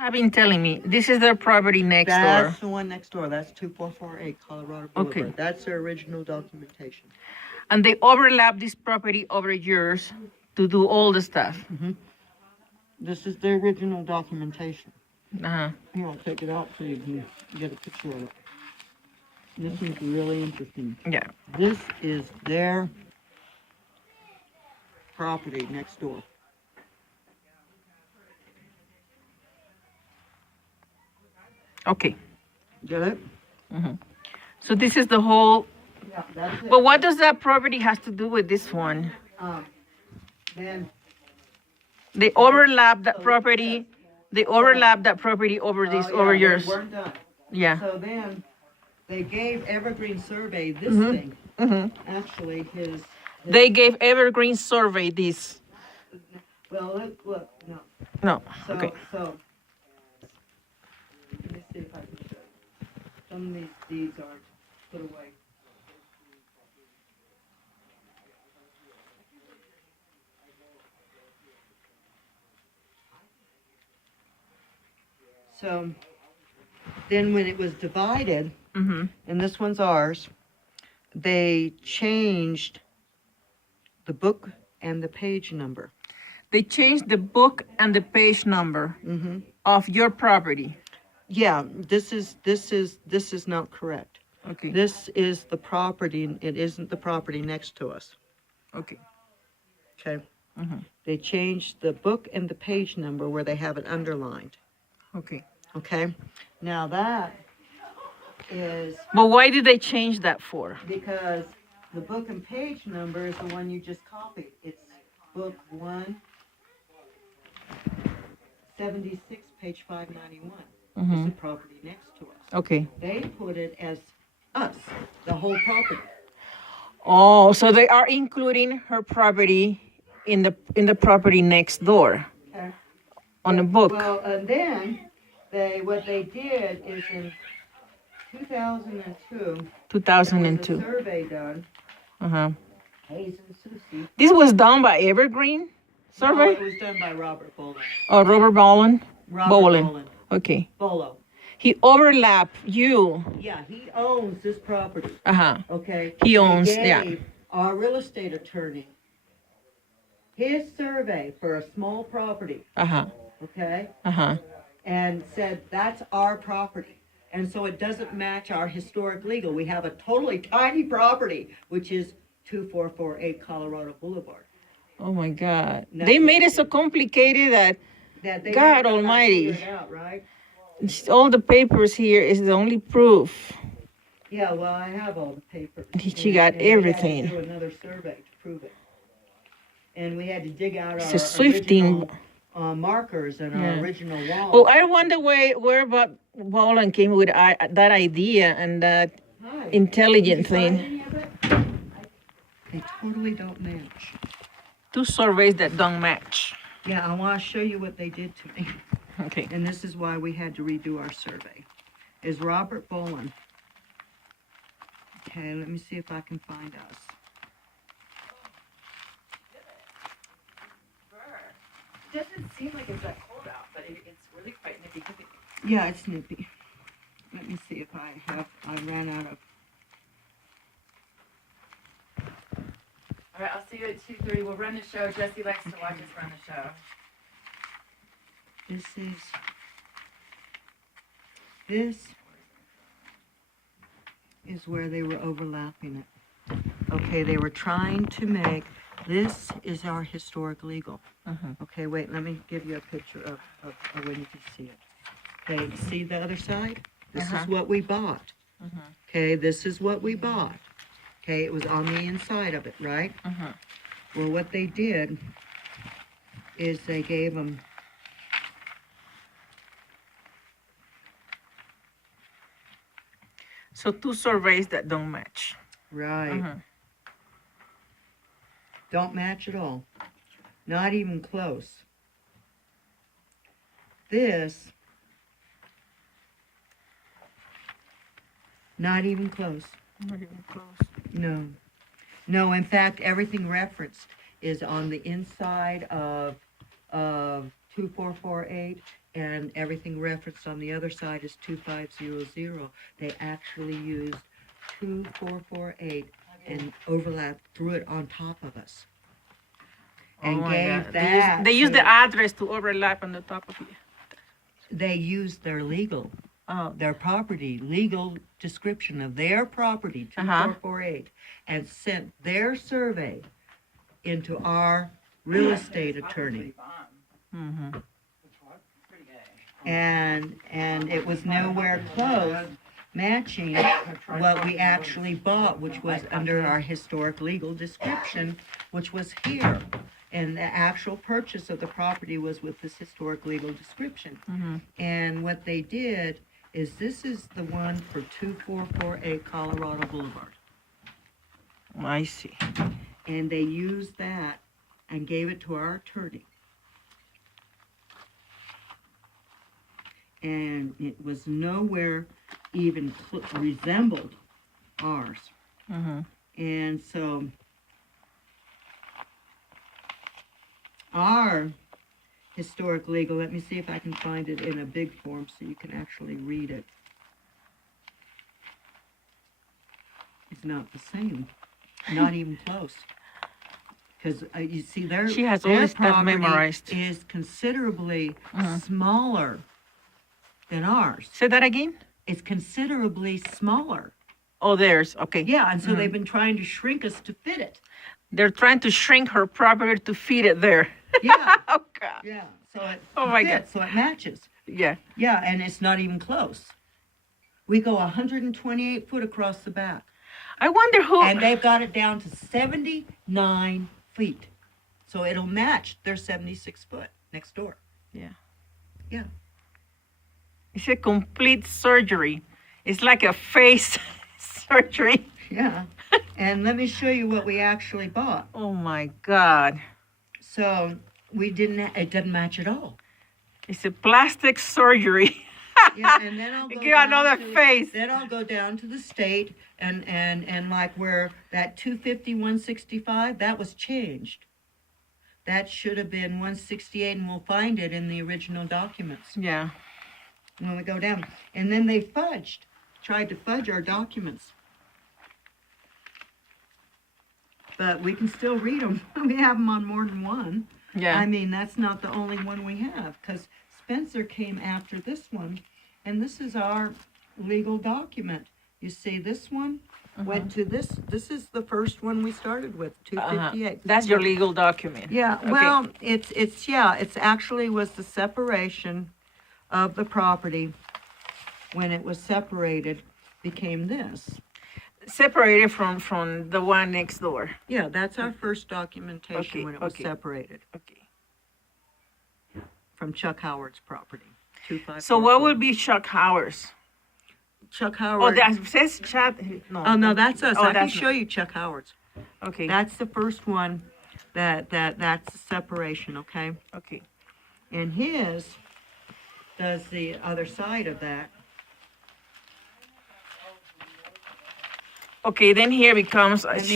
Have been telling me this is their property next door. That's the one next door. That's 2448 Colorado Boulevard. Okay. That's their original documentation. And they overlap this property over yours to do all the stuff. This is the original documentation. Uh-huh. Here, I'll take it out so you can get a picture of it. This is really interesting. Yeah. This is their property next door. Okay. Get it? So this is the whole. Yeah, that's it. But what does that property has to do with this one? Then They overlap that property. They overlap that property over this over yours. They weren't done. Yeah. So then they gave Evergreen Survey this thing. Actually, his. They gave Evergreen Survey this. Well, look, no. No. So, Okay. so. Let me see if I can show you. Some of these deeds aren't put away. So then when it was divided, and this one's ours, they changed the book and the page number. They changed the book and the page number of your property. Yeah, this is not correct. Okay. This is the property, it isn't the property next to us. Okay. Okay. They changed the book and the page number where they have it underlined. Okay. Okay. Now that is But why did they change that for? because the book and page number is the one you just copied. It's book 176, page 591. It's the property next to us. Okay. They put it as us, the whole property. Oh, so they are including her property in the property next door Okay. on the book. Well, and then what they did is in 2002, there was a 2002. survey done. Uh-huh. Hayes and Susie. This was done by Evergreen No, Survey? it was done by Robert Boland. Oh, Robert Boland? Robert Boland. Boland. Okay. Bolo. He overlapped you. Yeah, he owns this property. Uh-huh. Okay. He owns, They yeah. gave our real estate attorney his survey for a small property. Uh-huh. Okay. Uh-huh. And said that's our property. And so it doesn't match our historic legal. We have a totally tiny property, which is 2448 Colorado Boulevard. Oh my God. No. They made it so complicated that That they God never got almighty. figured out, right? all the papers here is the only proof. Yeah, well, I have all the papers. She got And we had to everything. do another survey to prove it. And we had to dig out It's our a Swifting. original markers and Yeah. our original wall. Oh, I wonder where Boland came with that idea and that Hi. intelligent Did you find thing. any of it? They totally don't match. Two surveys that don't match. Yeah, I want to show you what they did to me. Okay. And this is why we had to redo our survey. Is Robert Boland. Okay, let me see if I can find us. Doesn't seem like it's that cold out, but it's really quite nippy. Yeah, it's nippy. Let me see if I ran out of. All right, I'll see you at 2:30. We'll run the show. Jesse likes to watch us run the show. This is where they were overlapping it. Okay, they were trying to make, this is our historic legal. Okay, wait, let me give you a picture of when you can see it. Okay, see the other side? This is what we bought. Okay, this is what we bought. Okay, it was on the inside of it, right? Well, what they did is they gave them So two surveys that don't match. right. Don't match at all. Not even close. This, not even close. Not even close. No. No, in fact, everything referenced is on the inside of 2448 and everything referenced on the other side is 2500. They actually used 2448 and overlapped, threw it on top of us. And Oh my gave God. that. They use to- the address to overlap on the top of it. They used their legal, Oh, their property, legal description of their property, Uh-huh. 2448, and sent their survey into our real estate attorney. mm-hmm. And it was nowhere close matching what we actually bought, which was under our historic legal description, which was here. And the actual purchase of the property was with this historic legal description. Mm-hmm. And what they did is, this is the one for 2448 Colorado Boulevard. I see. And they used that and gave it to our attorney. And it was nowhere even resembled ours. Mm-hmm. And so our historic legal, let me see if I can find it in a big form so you can actually read it. It's not the same, not even close. Because you see, She has all their this stuff property memorized. is considerably Mhm. smaller than ours. Say that again? It's considerably smaller. Oh, theirs. Okay. Yeah, and so they've been trying to shrink us to fit it. They're trying to shrink her property to feed it there. Yeah, Oh, God. yeah. So it Oh, my fits, so it matches. Yeah. Yeah, and it's not even close. We go 128 foot across the back, I wonder who. and they've got it down to 79 feet. So it'll match their 76 foot next door. Yeah. Yeah. It's a complete surgery. It's like a face surgery. Yeah. And let me show you what we actually bought. Oh, my God. So we didn't, it doesn't match at all. It's a plastic surgery. Yeah, and then I'll go Give down another to, face. Then I'll go down to the state and like where that 250, 165, that was changed. That should have been 168, and we'll find it in the original documents Yeah. when we go down. And then they tried to fudge our documents. But we can still read them. We have them on more than one. Yeah. I mean, that's not the only one we have, because Spencer came after this one, and this is our legal document. You see, this one went to this is the first one we started with, 258. That's your legal document. Yeah, Okay. well, it's actually was the separation of the property. When it was separated, became this. Separated from the one next door. Yeah, that's our first documentation Okay, when it was okay. separated Okay. from Chuck Howard's property. So what will be Chuck Howard's? Chuck Oh, Howard? that says Chad. No. Oh, no, that's us. Oh, I can that's show you Chuck Howard's. Okay. That's the first one that's the separation, okay? Okay. And his does the other side of that. Okay. Then here becomes.